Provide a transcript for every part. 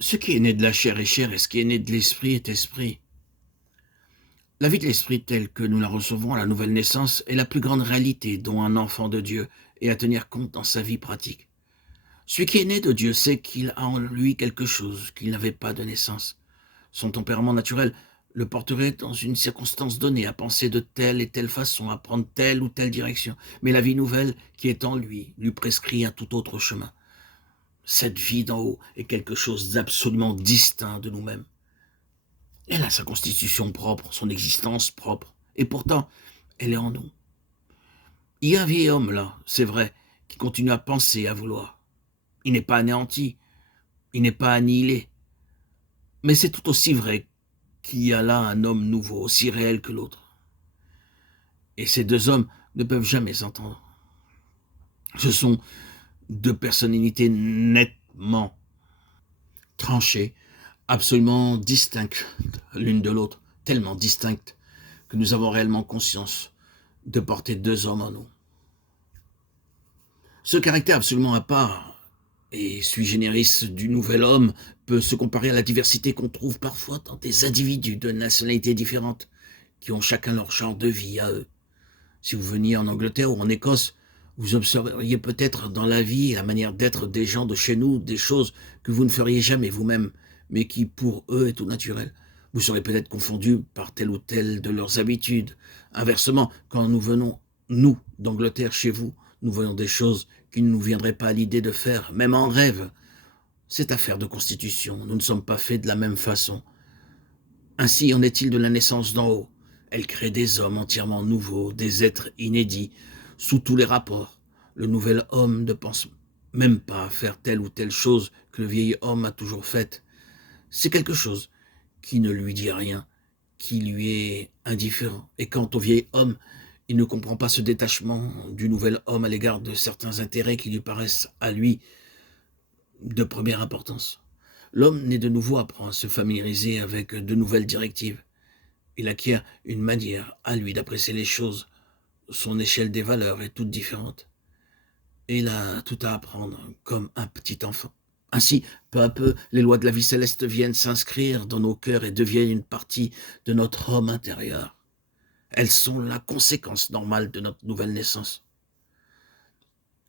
Ce qui est né de la chair est chair, et ce qui est né de l'esprit est esprit. La vie de l'esprit telle que nous la recevons à la nouvelle naissance est la plus grande réalité dont un enfant de Dieu est à tenir compte dans sa vie pratique. Celui qui est né de Dieu sait qu'il a en lui quelque chose qu'il n'avait pas de naissance. Son tempérament naturel le porterait dans une circonstance donnée à penser de telle et telle façon, à prendre telle ou telle direction. Mais la vie nouvelle qui est en lui prescrit un tout autre chemin. Cette vie d'en haut est quelque chose d'absolument distinct de nous-mêmes. Elle a sa constitution propre, son existence propre, et pourtant, elle est en nous. Il y a un vieil homme là, c'est vrai, qui continue à penser, à vouloir. Il n'est pas anéanti, il n'est pas annihilé, mais c'est tout aussi vrai qu'il y a là un homme nouveau, aussi réel que l'autre. Et ces deux hommes ne peuvent jamais s'entendre. Ce sont deux personnalités nettement tranchées, absolument distinctes l'une de l'autre, tellement distinctes que nous avons réellement conscience de porter deux hommes en nous. Ce caractère absolument à part et sui generis du nouvel homme peut se comparer à la diversité qu'on trouve parfois dans des individus de nationalités différentes qui ont chacun leur genre de vie à eux. Si vous veniez en Angleterre ou en Écosse, vous observeriez peut-être dans la vie et la manière d'être des gens de chez nous des choses que vous ne feriez jamais vous-même, mais qui pour eux est tout naturel. Vous serez peut-être confondu par telle ou telle de leurs habitudes. Inversement, quand nous venons, nous, d'Angleterre chez vous, nous voyons des choses qui ne nous viendraient pas à l'idée de faire, même en rêve. C'est affaire de constitution, nous ne sommes pas faits de la même façon. Ainsi en est-il de la naissance d'en haut. Elle crée des hommes entièrement nouveaux, des êtres inédits, sous tous les rapports. Le nouvel homme ne pense même pas à faire telle ou telle chose que le vieil homme a toujours faite. C'est quelque chose qui ne lui dit rien, qui lui est indifférent. Et quant au vieil homme, il ne comprend pas ce détachement du nouvel homme à l'égard de certains intérêts qui lui paraissent à lui de première importance. L'homme né de nouveau apprend à se familiariser avec de nouvelles directives. Il acquiert une manière à lui d'apprécier les choses. Son échelle des valeurs est toute différente. Et il a tout à apprendre, comme un petit enfant. Ainsi, peu à peu, les lois de la vie céleste viennent s'inscrire dans nos cœurs et deviennent une partie de notre homme intérieur. Elles sont la conséquence normale de notre nouvelle naissance.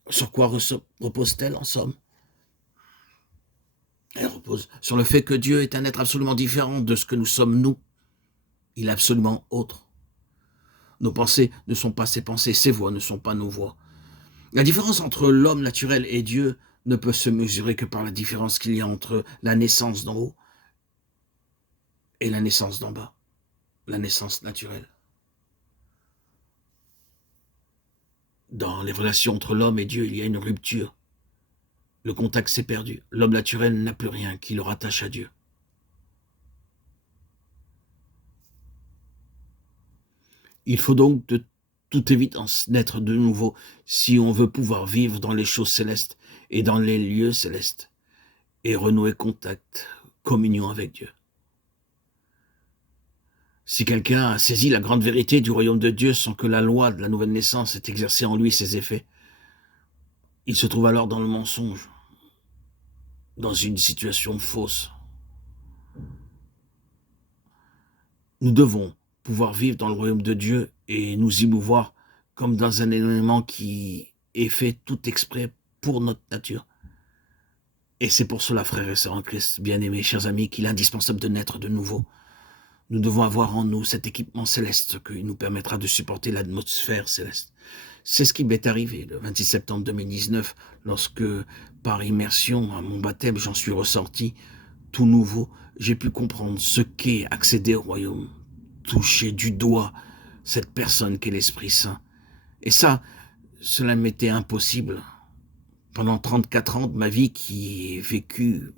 Sur quoi repose-t-elle, en somme? Elle repose sur le fait que Dieu est un être absolument différent de ce que nous sommes nous. Il est absolument autre. Nos pensées ne sont pas ses pensées, ses voix ne sont pas nos voix. La différence entre l'homme naturel et Dieu ne peut se mesurer que par la différence qu'il y a entre la naissance d'en haut et la naissance d'en bas, la naissance naturelle. Dans les relations entre l'homme et Dieu, il y a une rupture. Le contact s'est perdu. L'homme naturel n'a plus rien qui le rattache à Dieu. Il faut donc de toute évidence naître de nouveau si on veut pouvoir vivre dans les choses célestes et dans les lieux célestes et renouer contact, communion avec Dieu. Si quelqu'un a saisi la grande vérité du royaume de Dieu sans que la loi de la nouvelle naissance ait exercé en lui ses effets, il se trouve alors dans le mensonge, dans une situation fausse. Nous devons pouvoir vivre dans le royaume de Dieu et nous y mouvoir comme dans un élément qui est fait tout exprès pour notre nature. Et c'est pour cela, frères et sœurs en Christ, bien-aimés, chers amis, qu'il est indispensable de naître de nouveau. Nous devons avoir en nous cet équipement céleste qui nous permettra de supporter l'atmosphère céleste. C'est ce qui m'est arrivé le 26 septembre 2019, lorsque, par immersion à mon baptême, j'en suis ressorti tout nouveau. J'ai pu comprendre ce qu'est accéder au royaume, toucher du doigt cette personne qu'est l'Esprit Saint. Et ça, cela m'était impossible. Pendant 34 ans de ma vie qui est vécue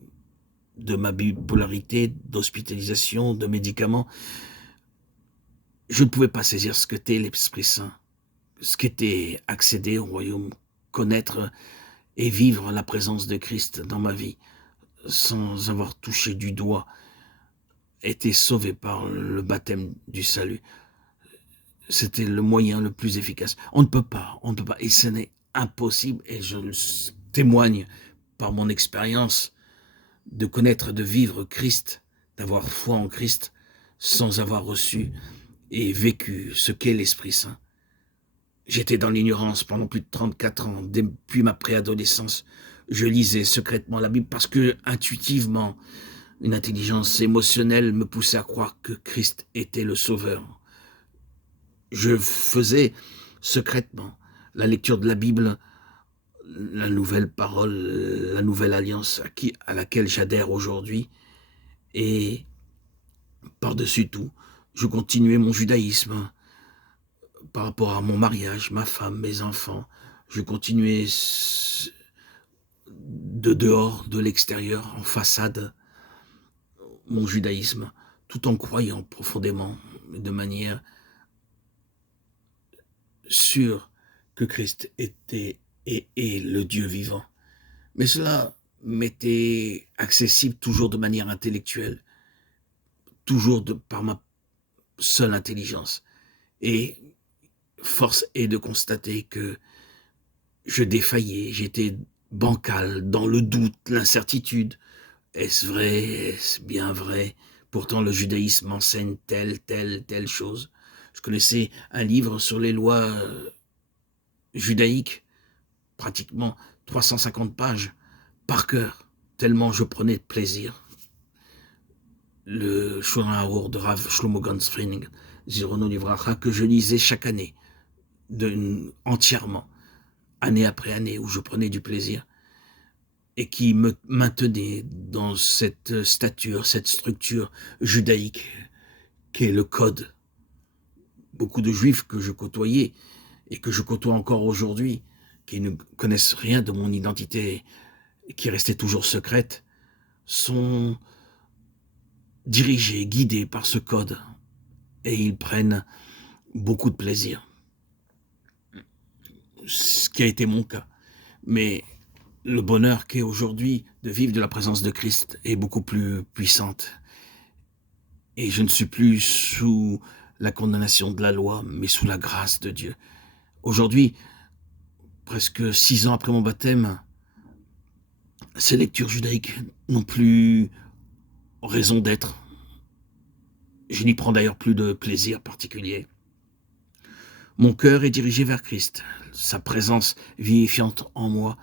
de ma bipolarité, d'hospitalisation, de médicaments, je ne pouvais pas saisir ce qu'était l'Esprit Saint, ce qu'était accéder au royaume, connaître et vivre la présence de Christ dans ma vie, sans avoir touché du doigt, été sauvé par le baptême du salut. C'était le moyen le plus efficace. On ne peut pas, et ce n'est impossible, et je le témoigne par mon expérience de connaître, de vivre Christ, d'avoir foi en Christ, sans avoir reçu et vécu ce qu'est l'Esprit Saint. J'étais dans l'ignorance pendant plus de 34 ans, depuis ma préadolescence. Je lisais secrètement la Bible parce que, intuitivement, une intelligence émotionnelle me poussait à croire que Christ était le Sauveur. Je faisais secrètement la lecture de la Bible, la nouvelle parole, la nouvelle alliance à laquelle j'adhère aujourd'hui. Et par-dessus tout, je continuais mon judaïsme par rapport à mon mariage, ma femme, mes enfants. Je continuais de dehors, de l'extérieur, en façade, mon judaïsme, tout en croyant profondément, de manière sûre, que Christ était et est le Dieu vivant. Mais cela m'était accessible toujours de manière intellectuelle, toujours par ma seule intelligence. Et force est de constater que je défaillais, j'étais bancal, dans le doute, l'incertitude. Est-ce vrai? Est-ce bien vrai? Pourtant, le judaïsme enseigne telle chose. Je connaissais un livre sur les lois judaïques, pratiquement 350 pages, par cœur, tellement je prenais de plaisir. Le Shulchan Arour de Rav Shlomo Ganzfring, Zirono Livracha, que je lisais chaque année, entièrement, année après année, où je prenais du plaisir, et qui me maintenait dans cette stature, cette structure judaïque, qu'est le code. Beaucoup de juifs que je côtoyais, et que je côtoie encore aujourd'hui, qui ne connaissent rien de mon identité, et qui restait toujours secrète, sont dirigés, guidés par ce code, et ils prennent beaucoup de plaisir. Ce qui a été mon cas. Mais le bonheur qu'est aujourd'hui de vivre de la présence de Christ est beaucoup plus puissante. Et je ne suis plus sous la condamnation de la loi, mais sous la grâce de Dieu. Aujourd'hui, presque 6 ans après mon baptême, ces lectures judaïques n'ont plus raison d'être. Je n'y prends d'ailleurs plus de plaisir particulier. Mon cœur est dirigé vers Christ, sa présence vivifiante en moi,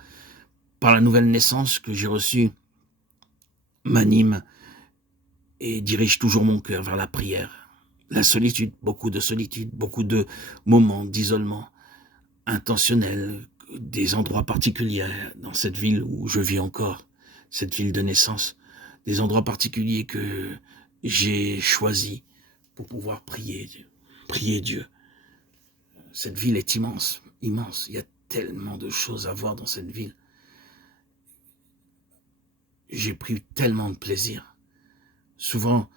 par la nouvelle naissance que j'ai reçue, m'anime et dirige toujours mon cœur vers la prière. La solitude, beaucoup de moments d'isolement intentionnel, des endroits particuliers dans cette ville où je vis encore, cette ville de naissance, des endroits particuliers que j'ai choisis pour pouvoir prier Dieu. Cette ville est immense, immense. Il y a tellement de choses à voir dans cette ville. J'ai pris tellement de plaisir. Souvent,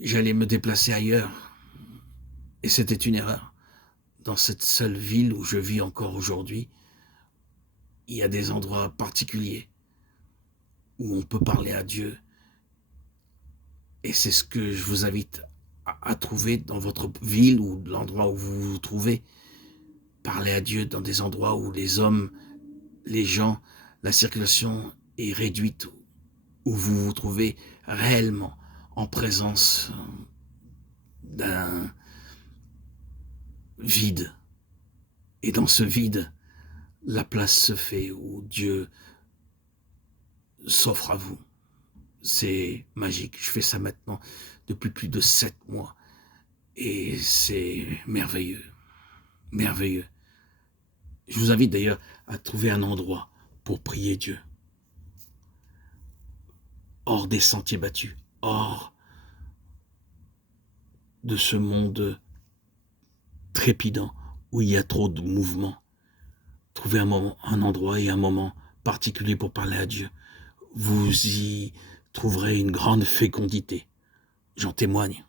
j'allais me déplacer ailleurs, et c'était une erreur. Dans cette seule ville où je vis encore aujourd'hui, il y a des endroits particuliers où on peut parler à Dieu. Et c'est ce que je vous invite à trouver dans votre ville ou l'endroit où vous vous trouvez. Parlez à Dieu dans des endroits où les hommes, les gens, la circulation est réduite, où vous vous trouvez réellement en présence d'un vide. Et dans ce vide, la place se fait où Dieu s'offre à vous. C'est magique. Je fais ça maintenant depuis plus de 7 mois. Et c'est merveilleux. Merveilleux. Je vous invite d'ailleurs à trouver un endroit pour prier Dieu. Hors des sentiers battus. Hors de ce monde trépidant où il y a trop de mouvements. Trouvez un endroit et un moment particulier pour parler à Dieu. Vous y trouverez une grande fécondité. J'en témoigne.